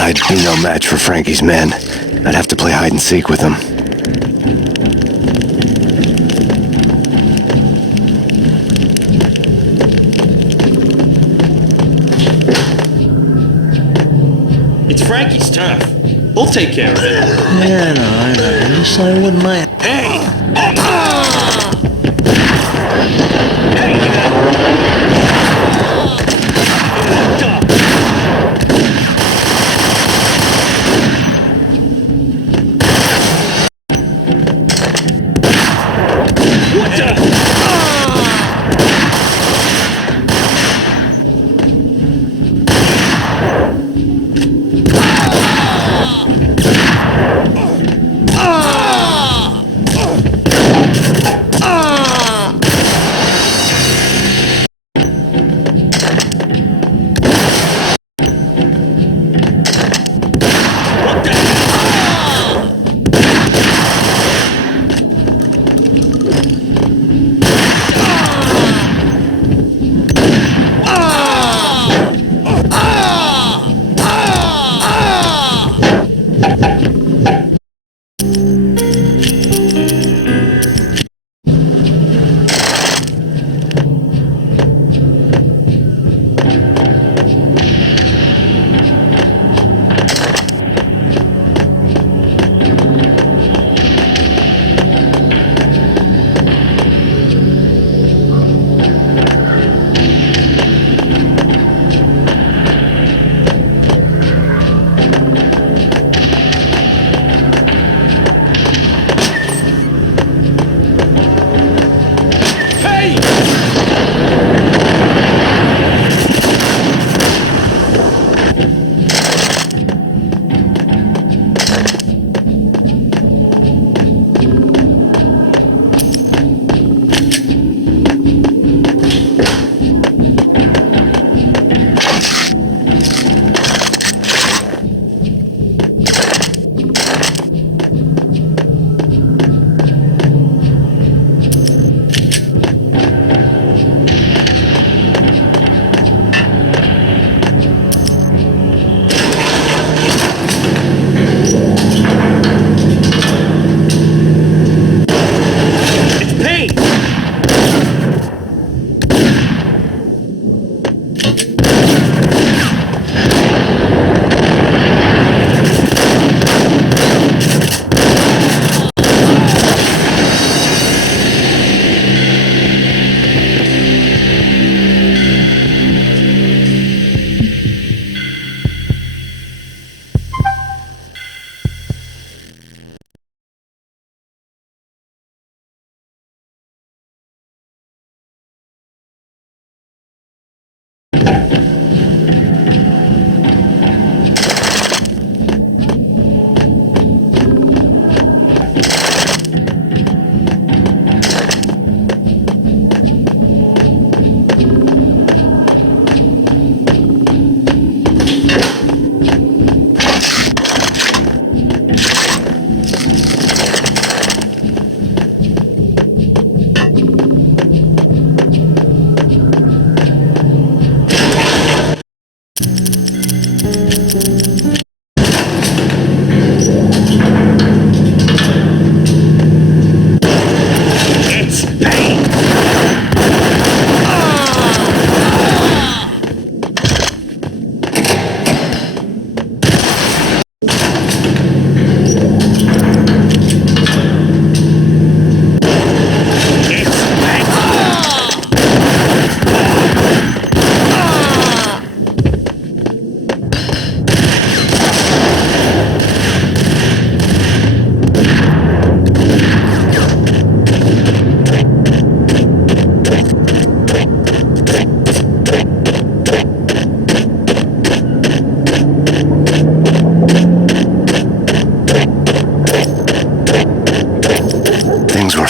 I'd be no match for Frankie's men. I'd have to play hide and seek with them. It's Frankie's turf. We'll take care of it. Yeah, I know. Just I wouldn't mind. Hey!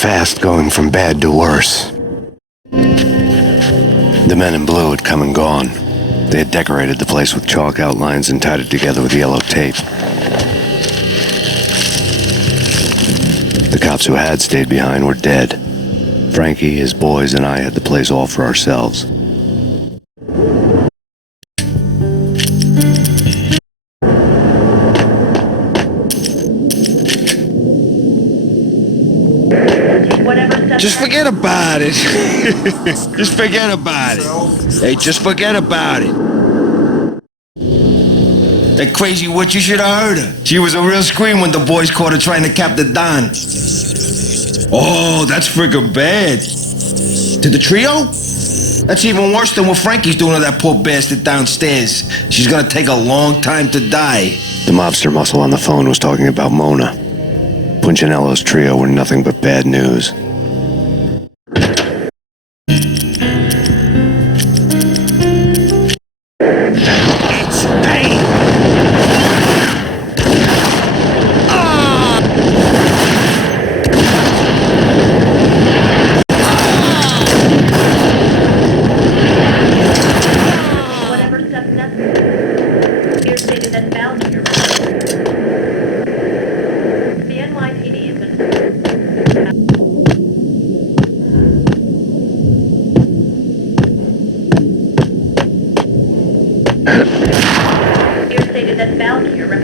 fast going from bad to worse. The men in blue had come and gone. They had decorated the place with chalk outlines and tied it together with yellow tape. The cops who had stayed behind were dead. Frankie, his boys, and I had the place all for ourselves. forget about it. Just forget about it. Hey, just forget about it. That crazy witch, you should have heard her. She was a real scream when the boys caught her trying to cap the Don. Oh, that's freaking bad. To the trio? That's even worse than what Frankie's doing to that poor bastard downstairs. She's gonna take a long time to die. The mobster muscle on the phone was talking about Mona. Punchinello's trio were nothing but bad news. It's Payne! Whatever steps necessary. Here stated that bound to your the NYPD has been here stated that bound to your the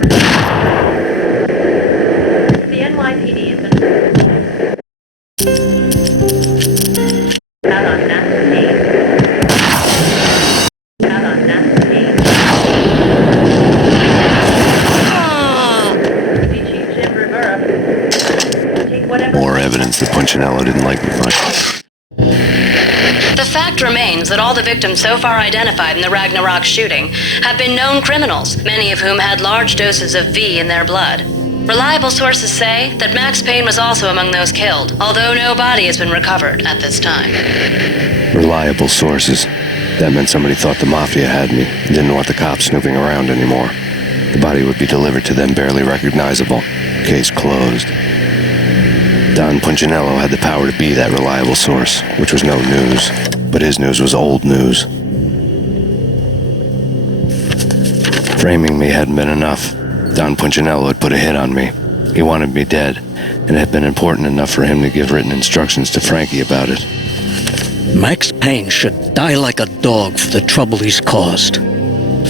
NYPD has been out on Max Payne. Out on Max Payne. More evidence that Punchinello didn't like me much. The fact remains that all the victims so far identified in the Ragnarok shooting have been known criminals, many of whom had large doses of V in their blood. Reliable sources say that Max Payne was also among those killed, although no body has been recovered at this time. Reliable sources. That meant somebody thought the Mafia had me and didn't want the cops snooping around anymore. The body would be delivered to them barely recognizable. Case closed. Don Punchinello had the power to be that reliable source, which was no news, but his news was old news. Framing me hadn't been enough. Don Punchinello had put a hit on me. He wanted me dead, and it had been important enough for him to give written instructions to Frankie about it. Max Payne should die like a dog for the trouble he's caused.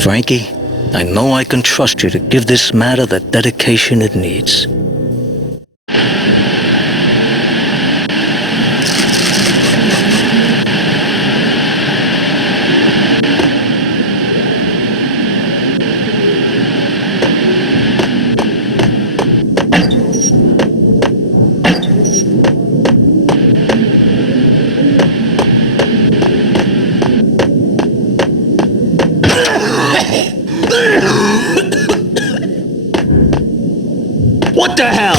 Frankie, I know I can trust you to give this matter the dedication it needs. What the hell?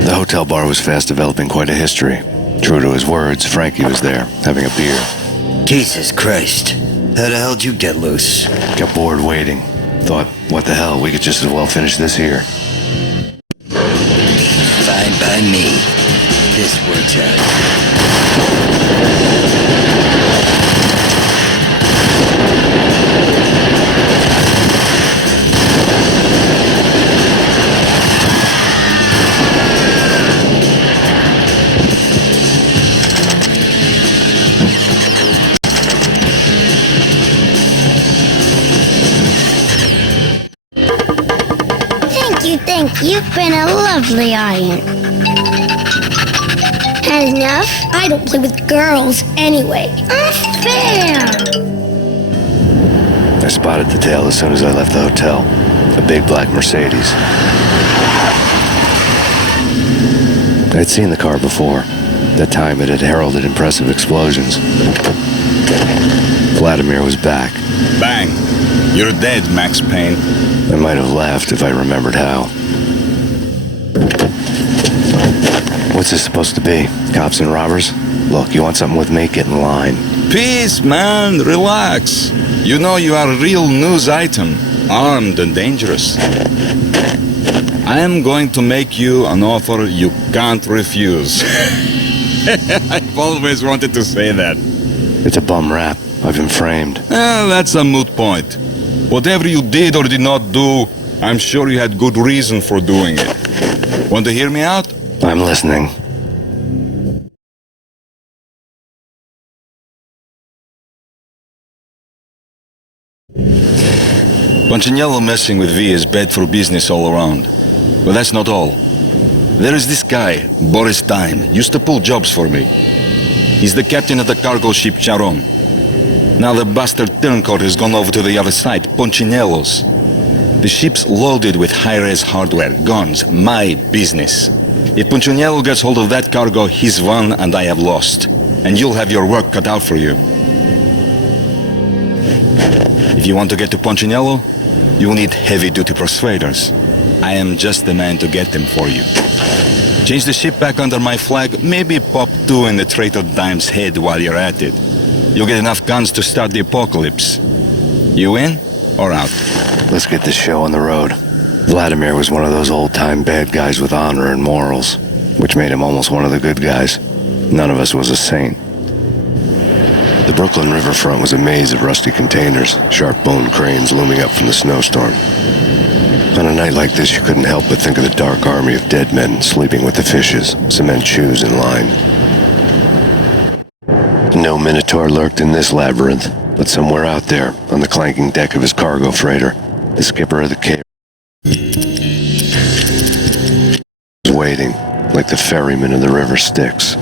The hotel bar was fast developing quite a history. True to his words, Frankie was there, having a beer. Jesus Christ. How the hell did you get loose? Got bored waiting. Thought, what the hell, we could just as well finish this here. Fine by me. This works out. Thank you. You've been a lovely audience. Had enough? I don't play with girls anyway. Unfair! I spotted the tail as soon as I left the hotel. A big black Mercedes. I'd seen the car before. That time it had heralded impressive explosions. Vladimir was back. Bang! You're dead, Max Payne. I might have laughed if I remembered how. What's this supposed to be? Cops and robbers? Look, you want something with me? Get in line. Peace, man. Relax. You know you are a real news item. Armed and dangerous. I am going to make you an offer you can't refuse. I've always wanted to say that. It's a bum rap. I've been framed. That's a moot point. Whatever you did or did not do, I'm sure you had good reason for doing it. Want to hear me out? I'm listening. Punchinello messing with V is bad for business all around. But that's not all. There is this guy, Boris Stein, used to pull jobs for me. He's the captain of the cargo ship Charon. Now the bastard turncoat has gone over to the other side, Punchinello's. The ship's loaded with high-res hardware, guns, my business. If Punchinello gets hold of that cargo, he's won and I have lost. And you'll have your work cut out for you. If you want to get to Punchinello, you'll need heavy-duty persuaders. I am just the man to get them for you. Change the ship back under my flag, maybe pop 2 in the traitor Dime's head while you're at it. You'll get enough guns to start the apocalypse. You in or out? Let's get this show on the road. Vladimir was one of those old-time bad guys with honor and morals, which made him almost one of the good guys. None of us was a saint. The Brooklyn riverfront was a maze of rusty containers, sharp-boned cranes looming up from the snowstorm. On a night like this, you couldn't help but think of the dark army of dead men sleeping with the fishes, cement shoes in line. No Minotaur lurked in this labyrinth, but somewhere out there, on the clanking deck of his cargo freighter, the skipper of the cave was waiting, like the ferryman of the river Styx.